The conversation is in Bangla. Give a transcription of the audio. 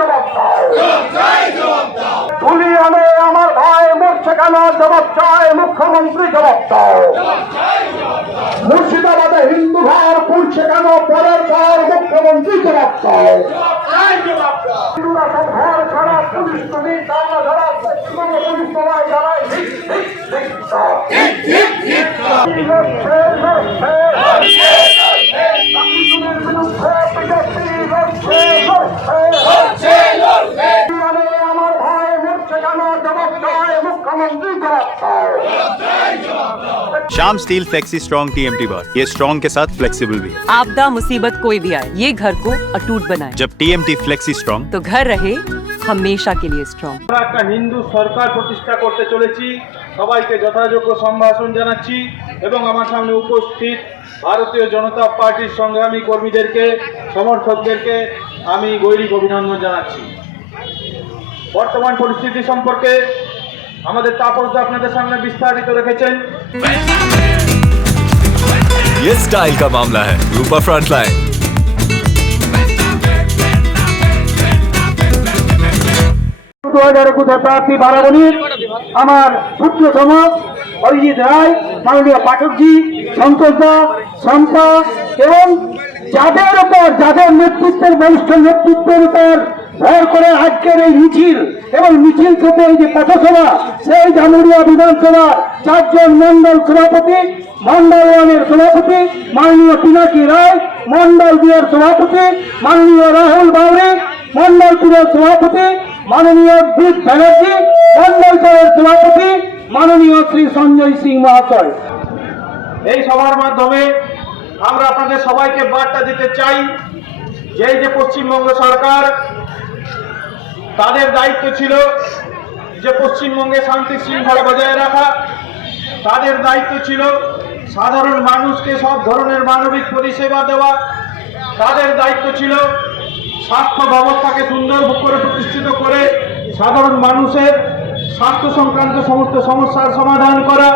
জবাব দাও। তুলিয়ানে আমার ভাই মরছে কেন জবাব চায় মুখ্যমন্ত্রী জবাব দাও। মুর্শিদাবাদে হিন্দু ঘর পুড়ছে কেন পরের পর মুখ্যমন্ত্রী জবাব দাও। হিন্দুরা সব ঘর ছাড়া পুলিশ তুমি দাঙ্গা ধরা পুলিশ সবাই দাঁড়ায় আমার ভাই মরছে কেন জবাব দেয় মুখ্যমন্ত্রী জবাব দাও। Shyam steel flexi strong TMT बार, ये स्ट्रॉन्ग के साथ फ्लेक्सिबल भी है। आपदा मुसीबत कोई भी आए, ये घर को अटूट बनाए। जब TMT फ्लेक्सी स्ट्रॉन्ग तो घर रहे हमेशा के लिए स्ट्रॉन्ग। আমরা একটা হিন্দু সরকার প্রতিষ্ঠা করতে চলেছি। সবাইকে যথাযোগ্য সম্ভাষণ জানাচ্ছি এবং আমার সামনে উপস্থিত ভারতীয় জনতা পার্টির সংগ্রামী কর্মীদেরকে, সমর্থকদেরকে আমি গৈরিক অভিনন্দন জানাচ্ছি। বর্তমান পরিস্থিতি সম্পর্কে আমাদের তাপসদা আপনাদের সামনে বিস্তারিত রেখেছেন। ये स्टाइल का मामला है। रूपा फ्रंटलाइन। প্রার্থী বারাবণীর আমার পুত্র সমাজ অরিজিৎ রায়, মাননীয় পাঠকজি, সন্তোষ দা, শম্পা এবং যাদের নেতৃত্বের বরিষ্ঠ নেতৃত্বের উপর ভর করে আজকের এই মিছিল এবং মিছিল থেকে এই যে পথসভা, সেই জামুরিয়া বিধানসভা 4 জন মন্ডল সভাপতি, মন্ডল 1-এর সভাপতি মাননীয় পিনাকি রায়, মন্ডল 2-এর সভাপতি মাননীয় রাহুল বাউরি, মন্ডল 3-এর সভাপতি মাননীয় দীপ ব্যানার্জি, মন্ডল 4-এর সভাপতি মাননীয় শ্রী সঞ্জয় সিং মহাশয়। এই সভার মাধ্যমে আমরা আপনাদের সবাইকে বার্তা দিতে চাই যে এই যে পশ্চিমবঙ্গ সরকার, তাদের দায়িত্ব ছিল যে পশ্চিমবঙ্গে শান্তি শৃঙ্খলা বজায় রাখা, তাদের দায়িত্ব ছিল সাধারণ মানুষকে সব ধরনের মানবিক পরিষেবা দেওয়া, তাদের দায়িত্ব ছিল স্বাস্থ্য ব্যবস্থাকে সুন্দর করে প্রতিষ্ঠিত করে সাধারণ মানুষের স্বাস্থ্য সংক্রান্ত সমস্ত সমস্যার সমাধান করা।